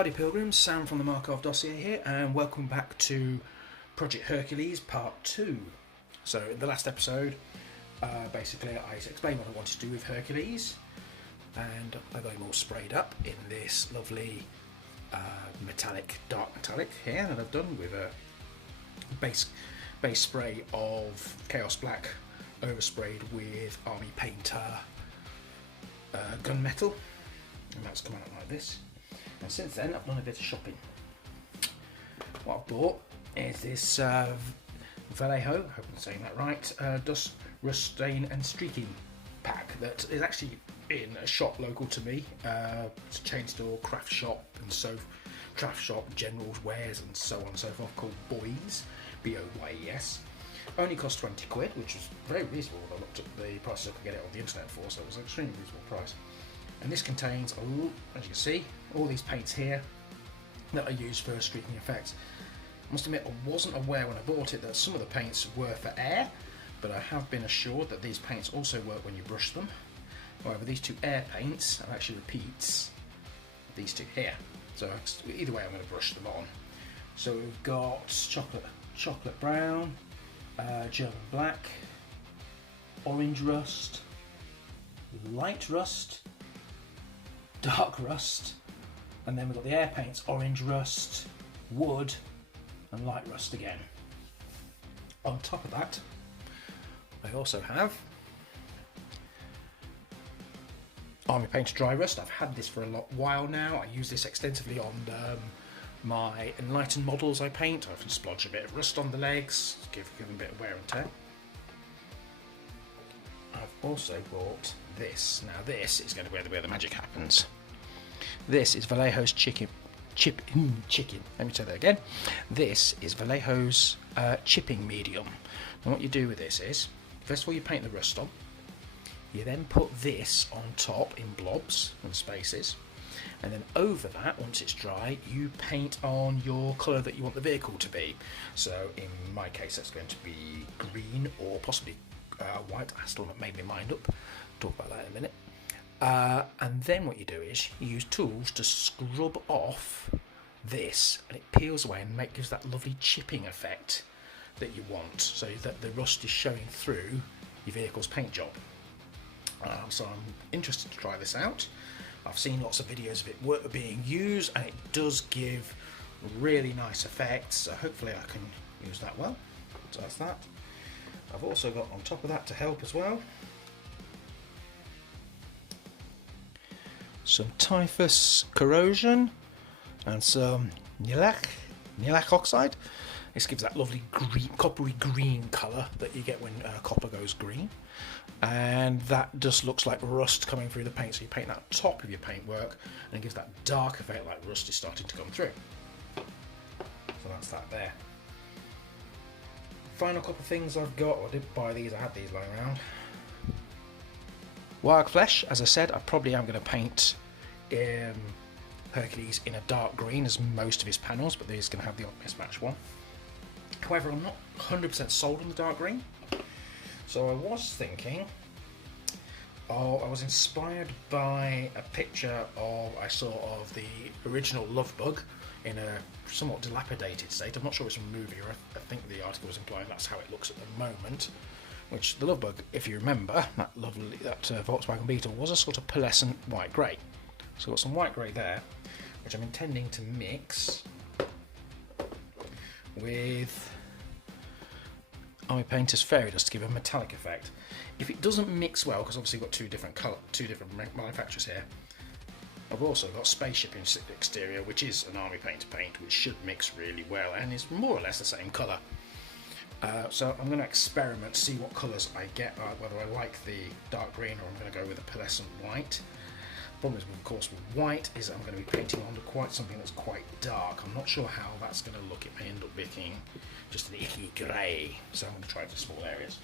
Howdy Pilgrims, Sam from the Markov Dossier here, and welcome back to Project Herkulees Part 2. So in the last episode, basically I explained what I wanted to do with Hercules, and I got him all sprayed up in this lovely dark metallic here that I've done with a base spray of Chaos Black oversprayed with Army Painter gunmetal, and that's come out like this. And since then I've done a bit of shopping. What I've bought is this Vallejo, I hope I'm saying that right, dust, rust, stain and streaking pack that is actually in a shop local to me. It's a chain store, craft shop general wares and so on and so forth, called Boyes, B-O-Y-E-S. Only cost 20 quid, which was very reasonable. I looked at the prices I could get it on the internet for, so it was an extremely reasonable price. And this contains, as you can see, all these paints here that are used for streaking effects. I must admit I wasn't aware when I bought it that some of the paints were for air, but I have been assured that these paints also work when you brush them. However, these two air paints are actually repeats of these two here. So either way I'm going to brush them on. So we've got chocolate brown, German black, orange rust, light rust, dark rust, and then we've got the air paints, orange rust, wood and light rust again. On top of that I also have Army Painter dry rust. I've had this for a while now. I use this extensively on my Enlightened models I paint. I often splodge a bit of rust on the legs, give them a bit of wear and tear. I've also bought this. Now this is going to be where the magic happens. This is Vallejo's chicken. Let me say that again. This is Vallejo's chipping medium. And what you do with this is, first of all you paint the rust on. You then put this on top in blobs and spaces. And then over that, once it's dry, you paint on your colour that you want the vehicle to be. So in my case that's going to be green or possibly white. I still haven't made my mind up. Talk about that in a minute. And then what you do is you use tools to scrub off this, and it peels away and gives that lovely chipping effect that you want, so that the rust is showing through your vehicle's paint job. So I'm interested to try this out. I've seen lots of videos of it being used, and it does give really nice effects, so hopefully I can use that well. So that's that. I've also got on top of that to help as well some typhus corrosion and some nilic oxide. This gives that lovely green, coppery green colour that you get when copper goes green, and that just looks like rust coming through the paint. So you paint that top of your paintwork and it gives that dark effect like rust is starting to come through. So that's that there. Final couple of things I've got. I didn't buy these, I had these lying around. Wild Flesh, as I said, I probably am going to paint Hercules in a dark green as most of his panels, but he's going to have the odd mismatch one. However, I'm not 100% sold on the dark green, so I was thinking, I was inspired by a picture I saw of the original Love Bug in a somewhat dilapidated state. I'm not sure it's a movie, or I think the article was implying that's how it looks at the moment. Which the Love Bug, if you remember, that Volkswagen Beetle was a sort of pearlescent white grey. So I've got some white grey there, which I'm intending to mix with Army Painter's Fairy Dust to give a metallic effect. If it doesn't mix well, because obviously we've got two different manufacturers here, I've also got Spaceship Exterior, which is an Army Painter paint, which should mix really well and is more or less the same colour. So I'm going to experiment, see what colours I get, whether I like the dark green or I'm going to go with a pearlescent white. The problem is, of course, with white is I'm going to be painting onto something that's quite dark. I'm not sure how that's going to look. It may end up being just an icky grey, so I'm going to try it for small areas.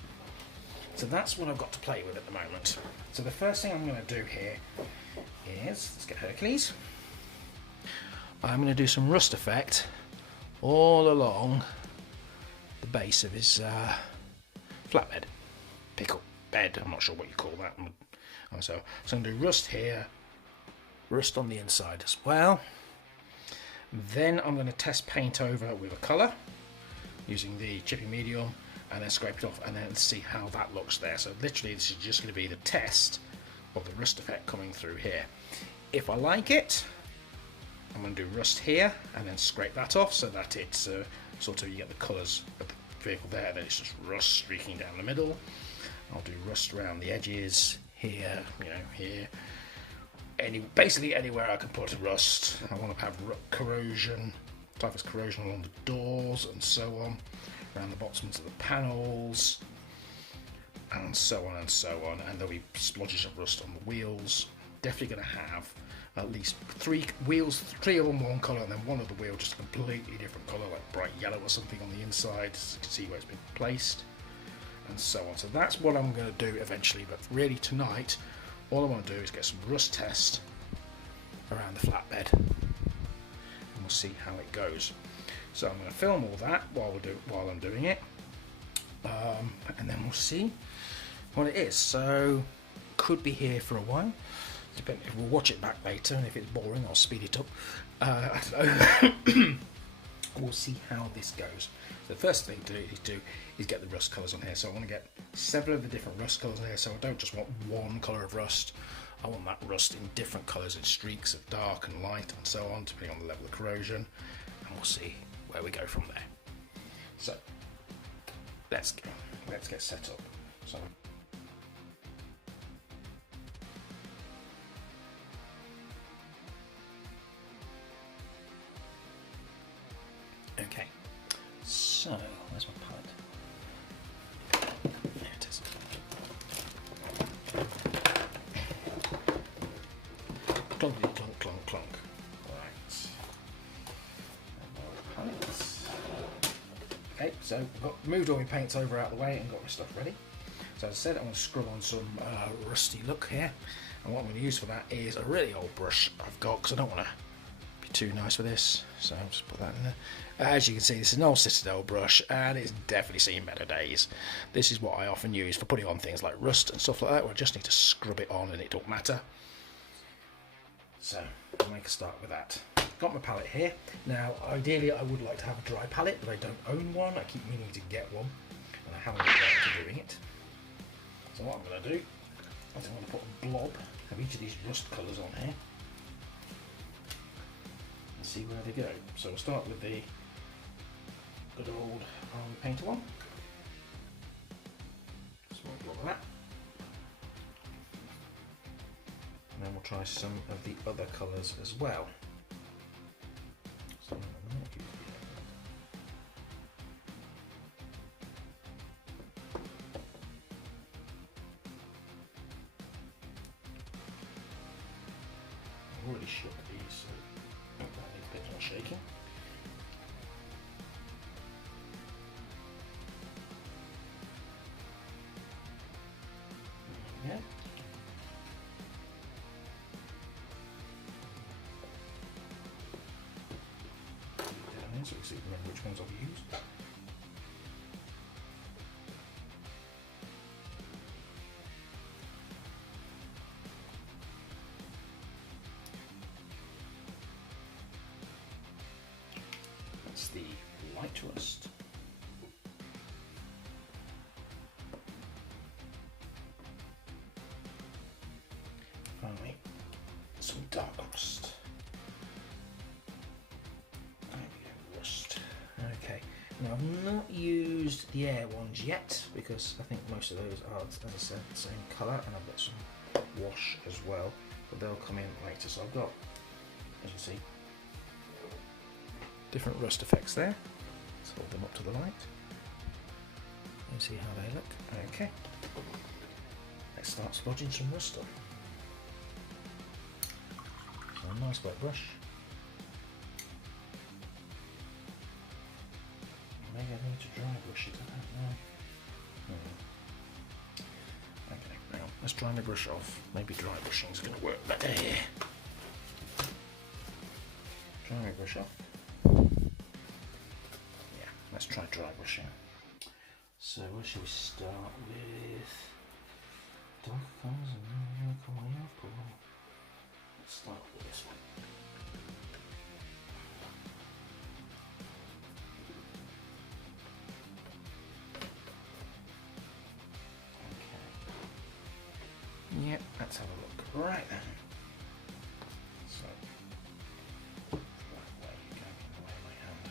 So that's what I've got to play with at the moment. So the first thing I'm going to do here is, let's get Hercules. I'm going to do some rust effect all along the base of his flatbed, pickle bed, I'm not sure what you call that. So I'm going to do rust here, rust on the inside as well, Then I'm going to test paint over with a colour using the chippy medium, and then scrape it off and then see how that looks there. So literally this is just going to be the test of the rust effect coming through here. If I like it, I'm going to do rust here and then scrape that off so that it's sort of, you get the colours of the vehicle there, then it's just rust streaking down the middle. I'll do rust around the edges here, you know, here. Basically anywhere I can put a rust. I want to have corrosion, typhus corrosion along the doors and so on, around the bottoms of the panels, and so on and so on. And there'll be splodges of rust on the wheels. Definitely going to have at least 3 wheels, 3 of them one colour, and then one of the wheel just a completely different colour, like bright yellow or something on the inside, so you can see where it's been placed, and so on. So that's what I'm going to do eventually, but really tonight, all I want to do is get some rust test around the flatbed, and we'll see how it goes. So I'm going to film all that while I'm doing it, and then we'll see what it is. So could be here for a while. We'll watch it back later, and if it's boring, I'll speed it up. I don't know. We'll see how this goes. So the first thing to do is get the rust colours on here. So I want to get several of the different rust colours on here. So I don't just want one colour of rust. I want that rust in different colours, in streaks of dark and light and so on, depending on the level of corrosion. And we'll see where we go from there. So let's go. Let's get set up. So. Okay, so where's my palette? There it is. Clunkety clunk clunk clunk. Right. Palettes. Okay, so we've moved all my paints over out of the way and got my stuff ready. So as I said, I'm going to scrub on some rusty look here, and what I'm going to use for that is a really old brush I've got, because I don't want to be too nice with this, so I'll just put that in there. As you can see, this is an old Citadel brush, and it's definitely seen better days. This is what I often use for putting on things like rust and stuff like that, where I just need to scrub it on and it don't matter. So I'll make a start with that. Got my palette here. Now ideally I would like to have a dry palette, but I don't own one. I keep meaning to get one, and I haven't got around to doing it. So what I'm going to do is I'm going to put a blob of each of these rust colours on here and see where they go. So we'll start with the good old army painter one. Small blob of that. And then we'll try some of the other colours as well. So I've already shook these, so that needs a bit more shaking. Yeah. Down here, so we can remember which ones I've used. That's the light rust. Finally, some dark rust. There we go, rust. Okay, now I've not used the air ones yet, because I think most of those are, as I said, the same colour, and I've got some wash as well, but they'll come in later. So I've got, as you see, different rust effects there. Let's hold them up to the light and see how they look. Okay, let's start splodging some rust on. So a nice wet brush. Maybe I need to dry brush it, I don't know. Okay, now let's dry my brush off. Maybe dry brushing is going to work better here. Dry my brush off. Yeah, let's try dry brushing. So where should we start with? Dark colours and come on up, or let's start with this one. Yep, let's have a look. Right then. So, right way, you're going in the way of my hand.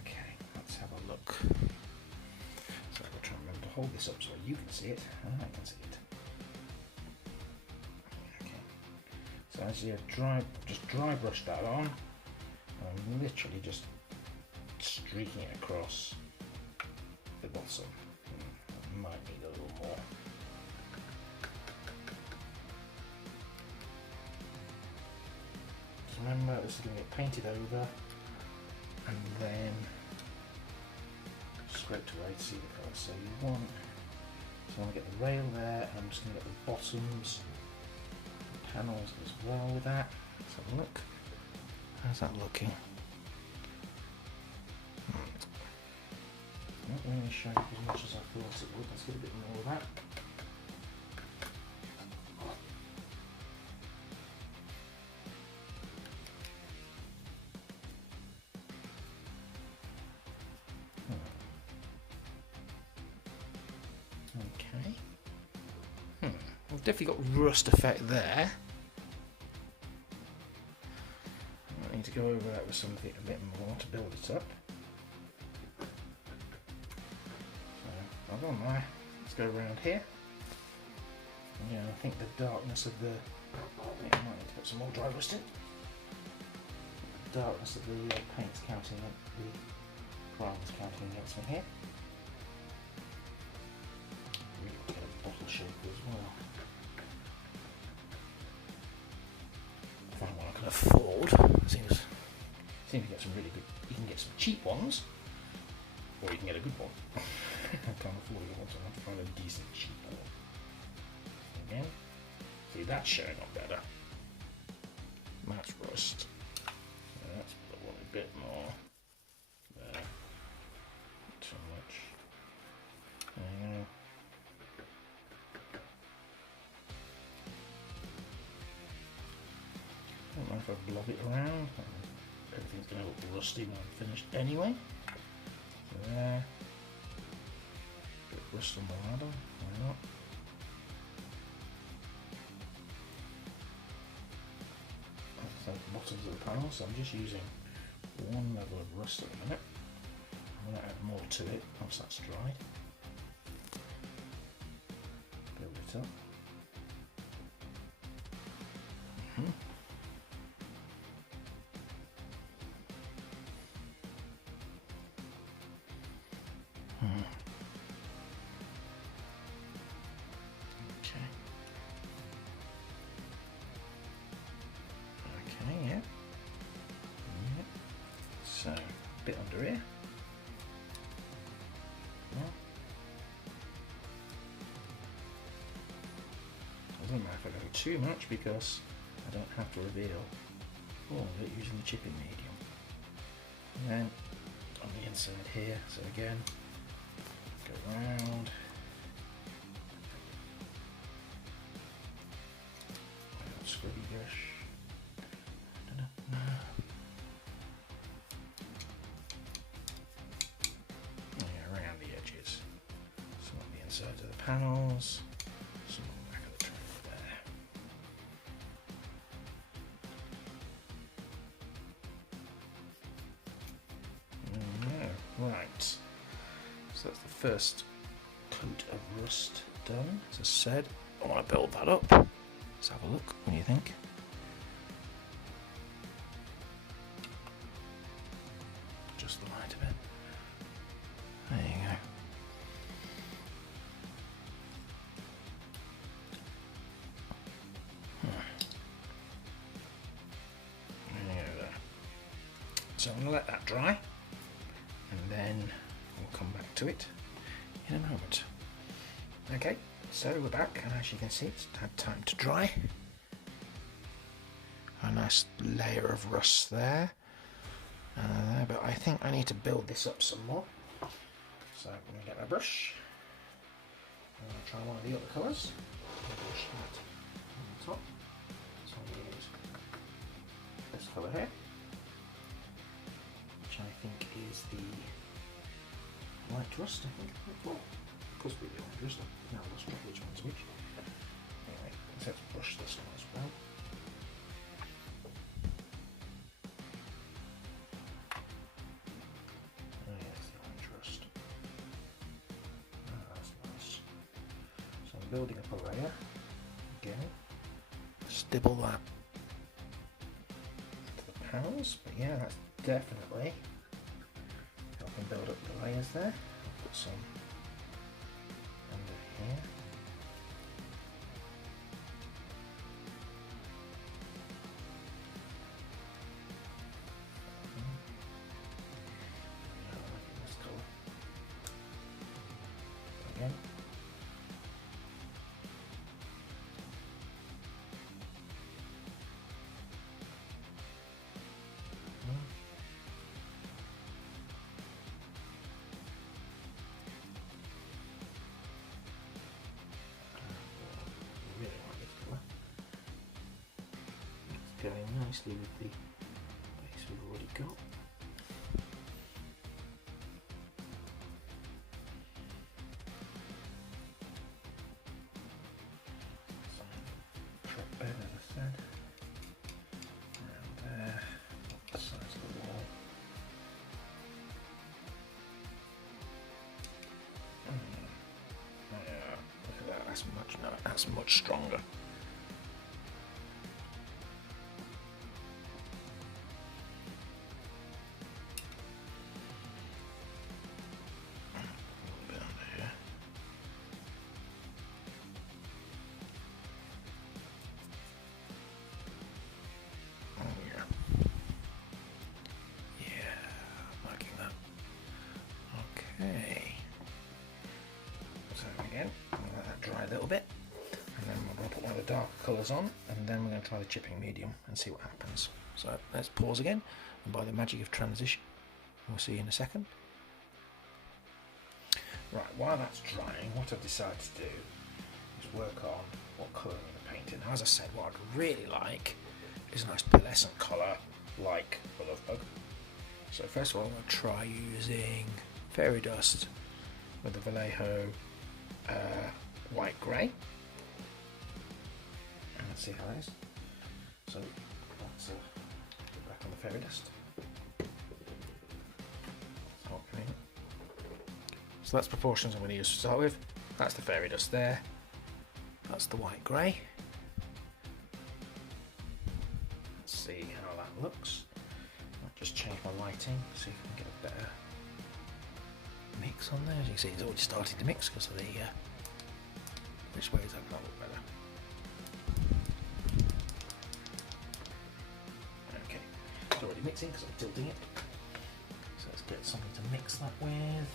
Okay, let's have a look. So I'll try and remember to hold this up so you can see it and I can see it. Okay. So as you just dry brush that on, I'm literally just streaking it across the bottom. Might need a little more. Just remember, this is going to get painted over and then scraped away to see the colour. So you want to get the rail there, and I'm just going to get the bottoms, the panels as well with that. Let's have a look. How's that looking? Not really showing up as much as I thought it would. Let's get a bit more of that. Okay. We've definitely got rust effect there. I need to go over that with something a bit more to build it up. I've gone there. Let's go around here. Yeah, I think the darkness of the... I might need to put some more dry rust in. The darkness of the paint's counting, the primer's counting against me here. Really want to get a bottle shape as well. Find one I can afford. Seems to get some really good... You can get some cheap ones, or you can get a good one. I can't afford it, so I have to find a decent cheap one. Again, see, that's showing up better. That's rust. Let's put one a bit more. There. Not too much. There you go. I don't know if I blob it around. Everything's going to look rusty when I'm finished anyway. So there. Rust on the ladder, why not? That's the bottoms of the panel, so I'm just using one level of rust at the minute. I'm going to add more to it once that's dried. Build it up. So, a bit under here. Yeah. It doesn't matter if I go too much because I don't have to reveal all of it using the chipping medium. And then on the inside here, so again, go round. Scrubby brush. Around the edges. Some on the inside of the panels. Some on the back of the tray there. Right. So that's the first coat of rust done. As I said, I want to build that up. Let's have a look. What do you think? Just the light of it. There you go. There you go there. So I'm going to let that dry, and then we'll come back to it in a moment. Okay. So we're back, and as you can see, it's had time to dry. A nice layer of rust there, but I think I need to build this up some more. So I'm going to get my brush. I'm going to try one of the other colours. Brush that on the top. So I'm going to use this colour here, which I think is the light rust. I think. Well, of course, we do light rust. Now I lost track which one's which. let's brush this one as well. Oh yes, the orange rust. Oh, that's nice. So I'm building up a layer again. Stibble that to the panels, but yeah, that's definitely helping build up the layers there. I'll put some under here. Yeah, I like this colour. Again. Going nicely with the base we've already got. Prep bed, as I said, around there, the sides of the wall. Yeah, look at that. That's much stronger. Okay, so again, I'm going to let that dry a little bit, and then we're going to put one of the darker colours on, and then we're going to try the chipping medium and see what happens. So let's pause again, and by the magic of transition, we'll see you in a second. Right, while that's drying, what I've decided to do is work on what colour I'm going to paint in. Now, as I said, what I'd really like is a nice pearlescent colour like the Love Bug. So first of all, I'm going to try using fairy dust with the Vallejo white grey, and let's see how that is. So let's put back on the fairy dust. So that's proportions I'm going to use to start with. That's the fairy dust there. That's the white grey. Let's see how that looks. I'll just change my lighting, see if we can get a better mix on there. As you can see, it's already starting to mix because of the which way is that going to look better? Okay, it's already mixing because I'm tilting it. So let's get something to mix that with.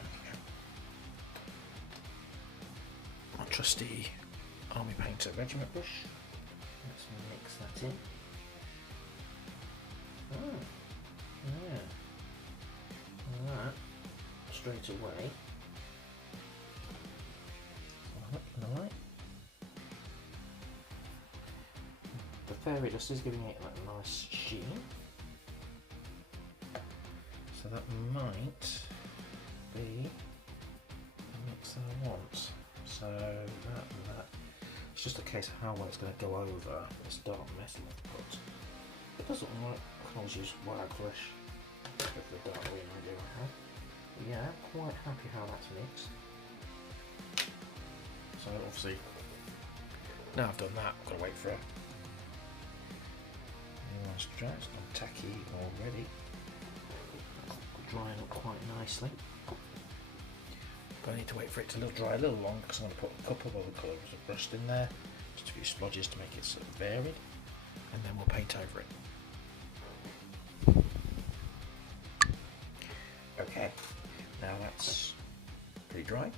Okay. My trusty Army Painter Regiment brush. Let's mix that in. Oh, yeah. That straight away. Alright. The fairy dust is giving it like a nice sheen. So that might be the mix that I want. So that and that. It's just a case of how well it's going to go over this dark metal I've put. It doesn't look like I can always use Wildflesh if the dark green I do have. But yeah, I'm quite happy how that's mixed. So obviously, now I've done that, I've got to wait for it. Nice dry, it's gone tacky already. Drying up quite nicely. But I need to wait for it to dry a little longer because I'm going to put a couple of other colours of rust in there, just a few splodges to make it sort of varied, and then we'll paint over it. Okay, now that's pretty dry.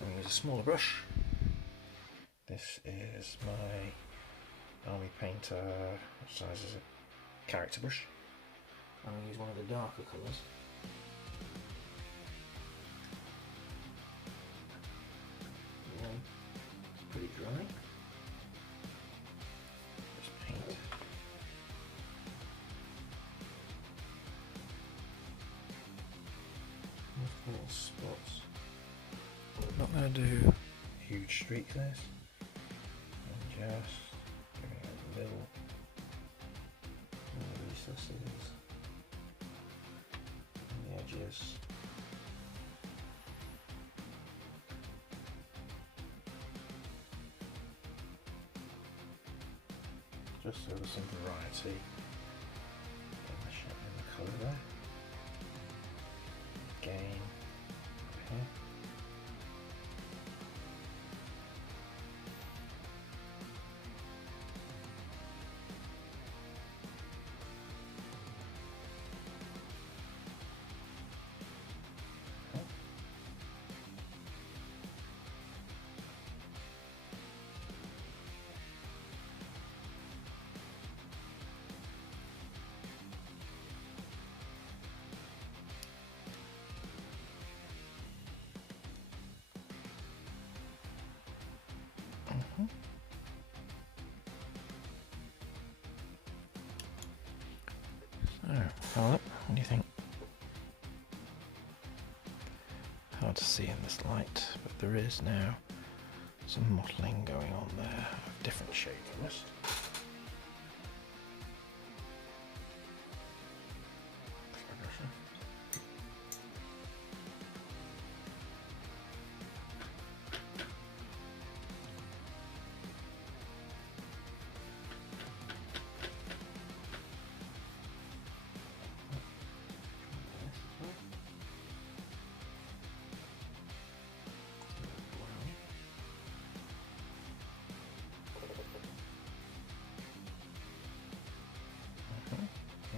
I'm going to use a smaller brush. This is my Army Painter, what size is it? Character brush. I'm going to use one of the darker colours. Yeah, it's pretty dry. Just paint. Little spots. I'm not going to do huge streaks there. just giving it little recesses on the edges. Just so there's some variety in the shape and the colour there. Again, up here. So, Philip, what do you think? Hard to see in this light, but there is now some mottling going on there of different shades of mist.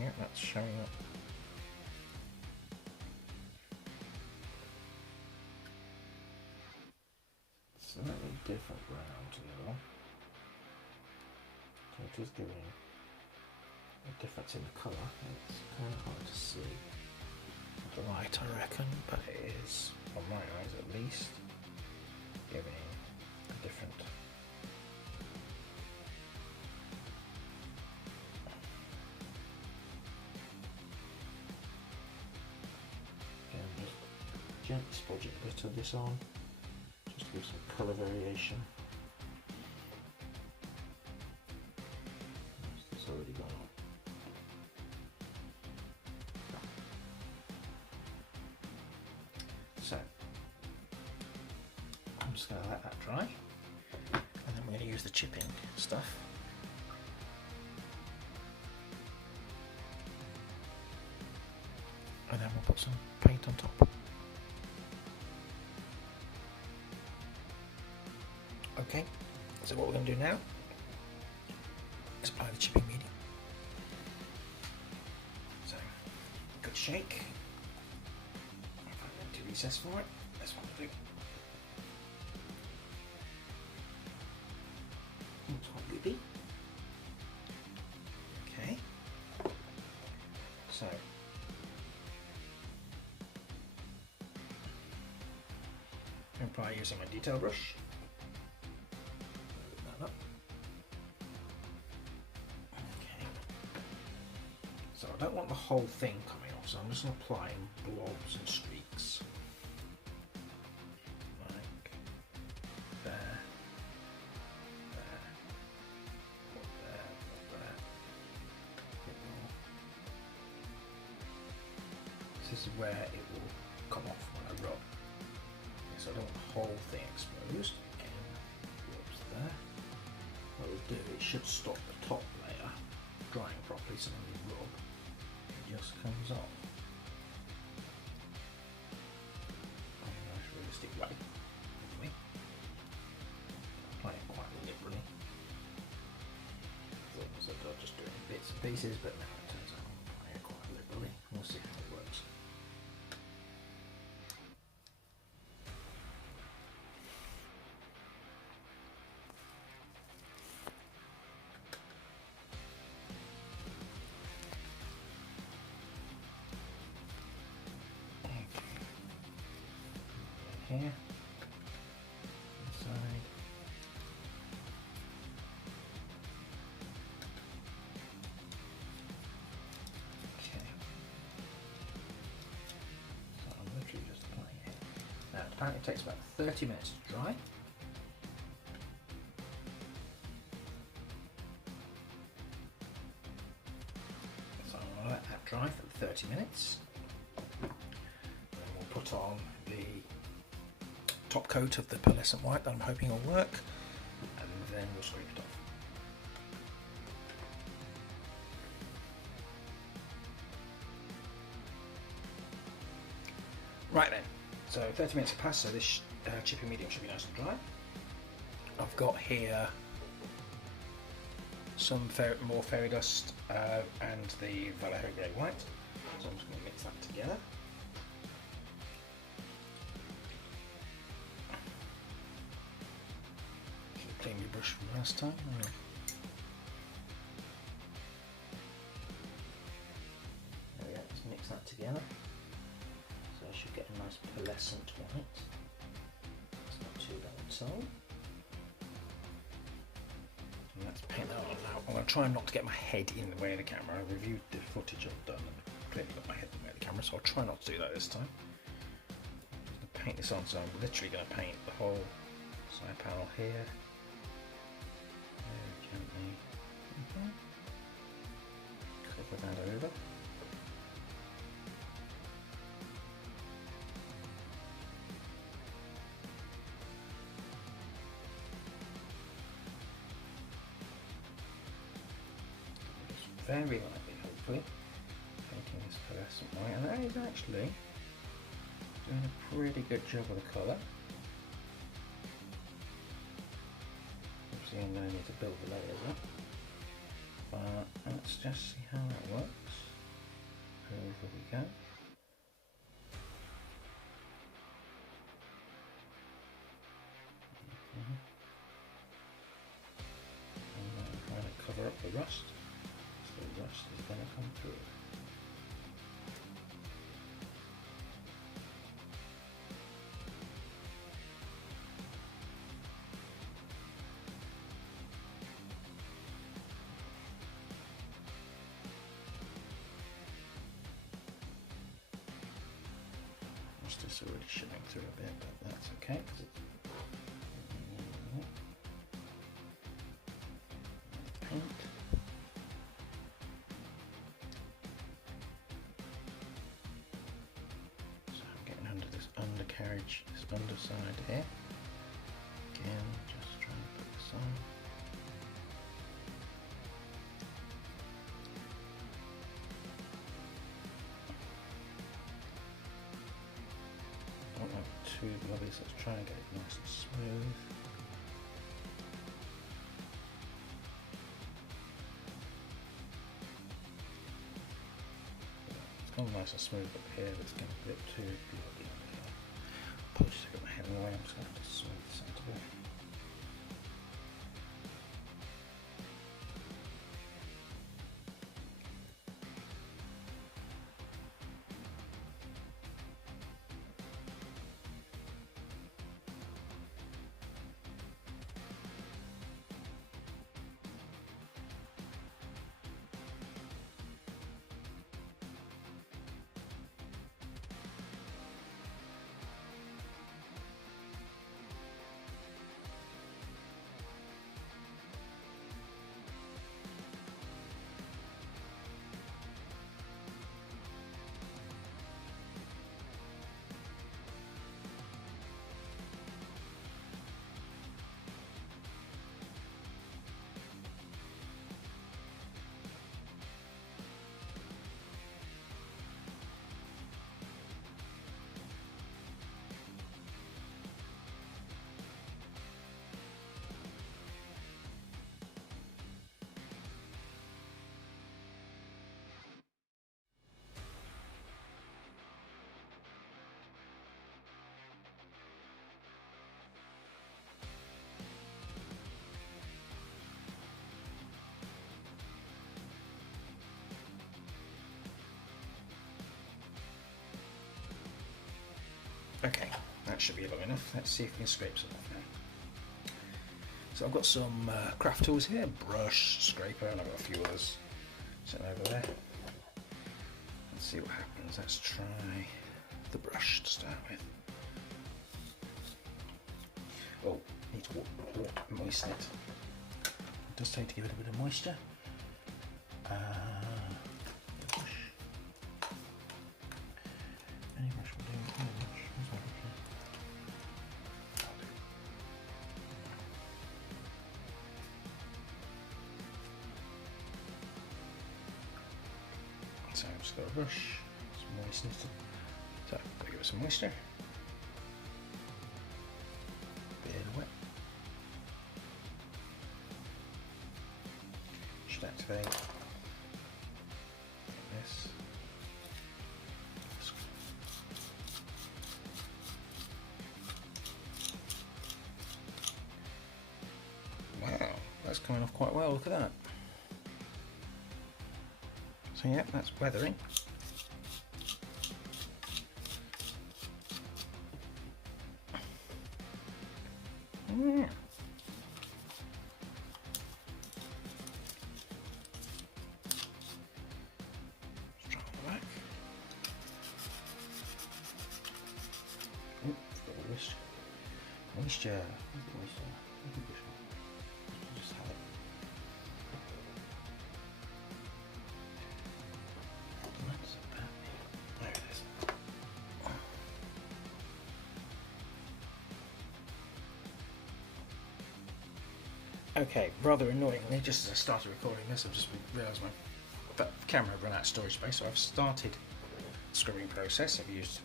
Yeah, that's showing up. Slightly different brown to the other one. So it is giving a difference in the colour. It's kind of hard to see with the light, I reckon, but it is, on my eyes at least, giving a different. Gently spudging a bit of this on, just to give some colour variation. It's already gone on. So, I'm just going to let that dry, and then we're going to use the chipping stuff. And then we'll put some paint on top. Okay, so what we're going to do now is apply the chipping medium. So, good shake. I'll find an empty recess for it. This one will do. Looks quite goopy. Okay. So, I'm apply using my detail brush. So I don't want the whole thing coming off, so I'm just going to apply in blobs and streaks. Like there, there, there. This is where it will come off when I rub. Okay, so I don't want the whole thing exposed. Again, blobs there. What we'll do, it should stop the top layer drying properly, so when we rub, just comes off in a nice realistic way. Hopefully. Apply it quite liberally. I thought I was just doing bits and pieces, but now it turns out I'm applying it quite liberally. We'll see how it works. Here, inside. Okay. So I'm literally just applying it. Now apparently it takes about 30 minutes to dry. 30 minutes. Then we'll put on the top coat of the pearlescent white that I'm hoping will work, and then we'll scrape it off. Right then, so 30 minutes have passed, so this chipping medium should be nice and dry. I've got here some more fairy dust and the Vallejo grey white, so I'm just going to mix that together. Should have cleaned my brush from last time. There we go, just mix that together. So I should get a nice pearlescent white. It's not too bad at all. And let's paint that on now. I'm going to try not to get my head in the way of the camera. I reviewed the footage I've done and clearly got my head in the way of the camera, so I'll try not to do that this time. I'm just going to paint this on, so I'm literally going to paint the whole side panel here. Very gently. Cover that over. Very lightly, hopefully, painting this pearlescent white, and that is actually doing a pretty good job of the colour. Obviously I now need to build the layers up, but let's just see how that works. Over we go. And now I'm trying to cover up the rust. The rust is going to come through. Rust is already showing through a bit, but that's okay. Paint. Undercarriage, this underside here. Again, just trying to put this on. Don't want too blobby, so let's try and get it nice and smooth. It's gone nice and smooth up here, but it's getting a bit too blobby. Apologies, I got my head in the way, I'm just going to have to smooth this out a bit. Okay, that should be long enough. Let's see if we can scrape some off now. So I've got some craft tools here, brush, scraper, and I've got a few others sitting over there. Let's see what happens. Let's try the brush to start with. Oh, need to moisten it. It does take to give it a bit of moisture. Brush. just got a brush, some moisten it. So, gotta give it some moisture. Bit of wet. Should activate this. Wow, that's coming off quite well, look at that. So yeah, that's weathering. Yeah. Let's try on the back. Oh, got the wrist. Moisture. Just have it. That's about it. There it is. Okay, rather annoyingly, just as I started recording this, I've just realised my camera had run out of storage space, so I've started the scrubbing process. I've used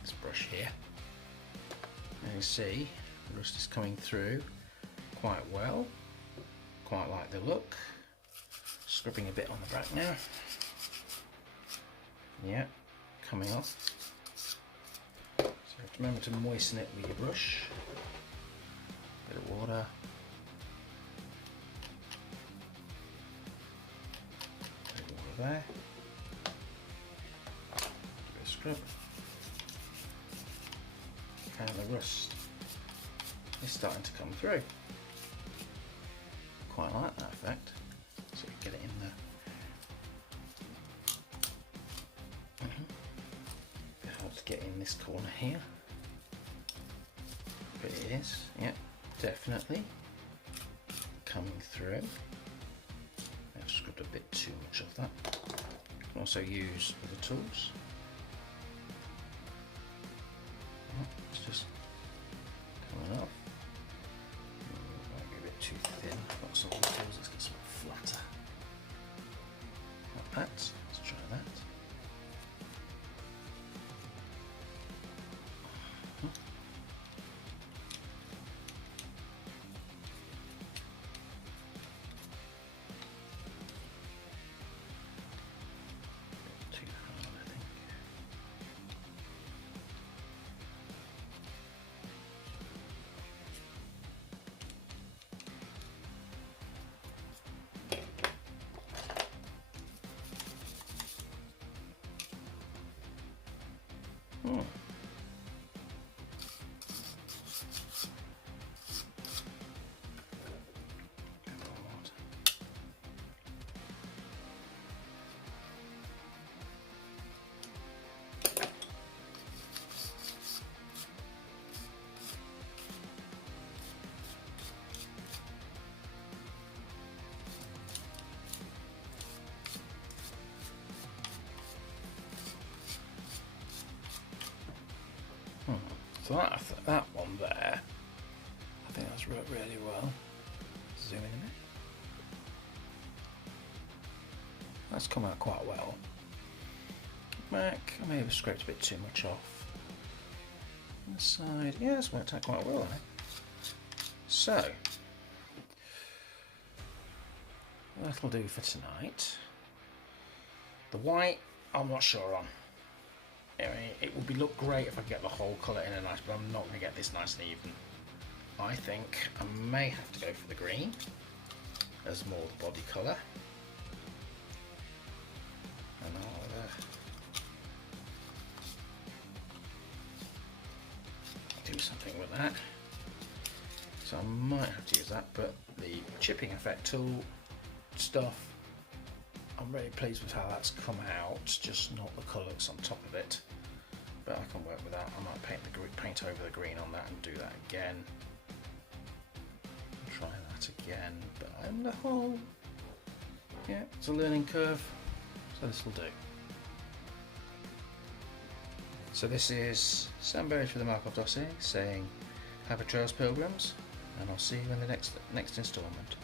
this brush here. And you see, the rust is coming through quite well. Quite like the look. Scrubbing a bit on the back now. Yeah, coming off. So you have to remember to moisten it with your brush. Bit of water. There. Give it a scrub. And the rust is starting to come through. Quite like that effect. So you get it in there. Bit hard to get in this corner here. But it is, yeah, definitely coming through. I've scrubbed a bit too much of that. You can also use the tools. It's just coming off. Might be a bit too thin. I've got some of the tools, it's got some flatter. Like that. Let's try that. So that one there, I think that's worked really well. Zoom in a bit. That's come out quite well. Back, I may have scraped a bit too much off. On the side, yeah, it's worked out quite well, So, that'll do for tonight. The white, I'm not sure on. I mean, it would look great if I get the whole colour in a nice, but I'm not going to get this nice and even. I think I may have to go for the green as more the body colour. And I'll do something with that. So I might have to use that, but the chipping effect tool stuff, I'm really pleased with how that's come out, just not the colours on top of it. But I can work with that. I might paint over the green on that and do that again. Try that again. But on the whole, yeah, it's a learning curve. So this will do. So this is Sam Berry for the Markov dossier saying, happy trails, pilgrims, and I'll see you in the next instalment.